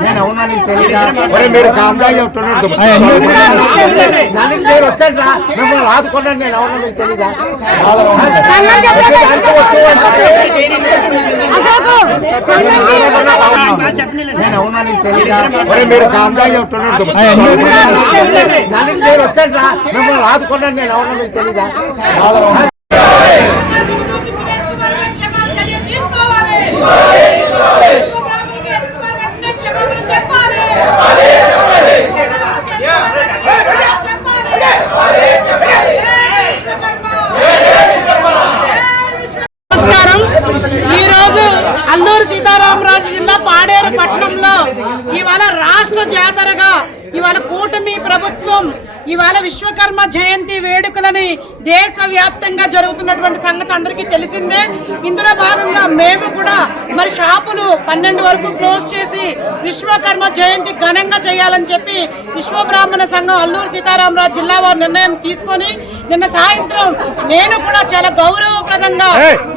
నేను అవునని తెలియదు మీరు కామ్గా చెప్తున్నాడు నన్ను నేను వచ్చాడ్రా మిమ్మల్ని ఆదుకున్నాను నేను అవునని తెలియదా అశోక్ మీరు కామ్గా చెప్తున్నాడు నన్ను నేను వచ్చాను మిమ్మల్ని ఆదుకున్నాను నేను అవునా మీకు తెలీదా నమస్కారం ఈ రోజు అల్లూరు సీతారామరాజు జిల్లా పాడేరు పట్టణంలో ఇవాళ రాష్ట్ర జాతరగా ఇవాళ కూటమి ప్రభుత్వం ఇవాళ విశ్వకర్మ జయంతి వేడుకలని దేశ వ్యాప్తంగా జరుగుతున్నటువంటి సంగతి అందరికీ తెలిసిందే. ఇందులో భాగంగా మేము కూడా మరి షాపులు పన్నెండు వరకు క్లోజ్ చేసి విశ్వకర్మ జయంతి ఘనంగా చేయాలని చెప్పి విశ్వబ్రాహ్మణ సంఘం అల్లూరు సీతారామరాజు జిల్లా వారు నిర్ణయం తీసుకొని నిన్న సాయంత్రం నేను కూడా చాలా గౌరవప్రదంగా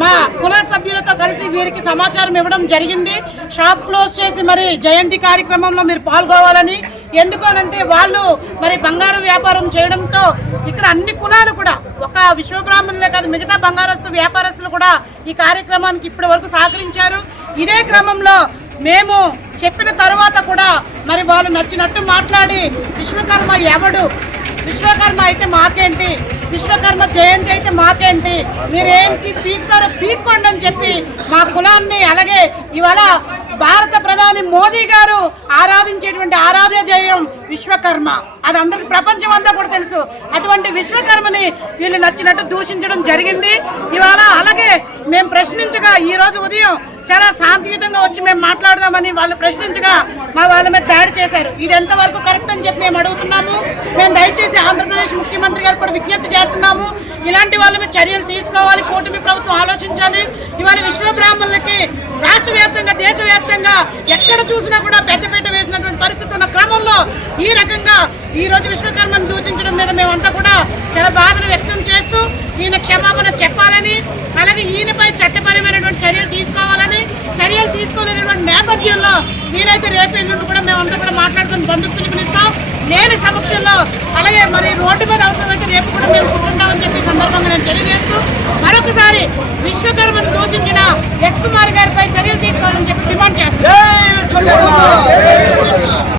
మా కుల సభ్యులతో కలిసి వీరికి సమాచారం ఇవ్వడం జరిగింది. షాప్ క్లోజ్ చేసి మరి జయంతి కార్యక్రమంలో మీరు పాల్గొవాలని ఎందుకోనంటే వాళ్ళు మరి బంగారం వ్యాపారం చేయడంతో ఇక్కడ అన్ని కులాలు కూడా ఒక విశ్వబ్రాహ్మణులే కాదు మిగతా బంగారస్తు వ్యాపారస్తులు కూడా ఈ కార్యక్రమానికి ఇప్పటి వరకు సహకరించారు. ఇదే క్రమంలో మేము చెప్పిన తర్వాత కూడా మరి వాళ్ళు నచ్చినట్టు మాట్లాడి విశ్వకర్మ ఎవడు? విశ్వకర్మ అయితే మాకేంటి? విశ్వకర్మ జయంతి అయితే మాకేంటి? మీరేంటి? పీక్తారో పీక్కోండి అని చెప్పి మా కులాన్ని అలాగే ఇవాళ భారత ప్రధాని మోదీ గారు ఆరాధించేటువంటి ఆరాధ్య జయం విశ్వకర్మ. అది అందరికి ప్రపంచం అంతా కూడా తెలుసు. అటువంటి విశ్వకర్మని వీళ్ళు నచ్చినట్టు దూషించడం జరిగింది. ఇవాళ అలాగే మేము ప్రశ్నించగా ఈ రోజు ఉదయం చాలా శాంతియుతంగా వచ్చి మేము మాట్లాడదామని వాళ్ళు ప్రశ్నించగా మా వాళ్ళ మీద దాడి చేశారు. ఇది ఎంతవరకు కరెక్ట్ అని చెప్పి మేము అడుగుతున్నాము. మేము దయచేసి ఆంధ్రప్రదేశ్ ముఖ్యమంత్రి గారు కూడా విజ్ఞప్తి చేస్తున్నాము ఇలాంటి వాళ్ళ మీద చర్యలు తీసుకోవాలి. కూటమి ప్రభుత్వం ఆలోచించాలి. ఇవాళ విశ్వబ్రాహ్మణులకి రాష్ట్ర వ్యాప్తంగా దేశవ్యాప్తంగా ఎక్కడ చూసినా కూడా పెద్దపీట వేసినటువంటి పరిస్థితి ఉన్న క్రమంలో ఈ రకంగా ఈ రోజు విశ్వకర్మను దూషించడం మీద మేమంతా కూడా చాలా బాధను వ్యక్తం చేస్తూ ఈయన క్షమాపణ చెప్పాలని అలాగే ఈయనపై చట్టపరమైనటువంటి చర్యలు తీసుకోవాలని చర్యలు తీసుకోలేనటువంటి నేపథ్యంలో మీరైతే రేపు ఎల్లుండి కూడా మేమంతా కూడా మాట్లాడుకుని బంధుకు పిలుపునిస్తాం. లేని సమక్షంలో అలాగే మరి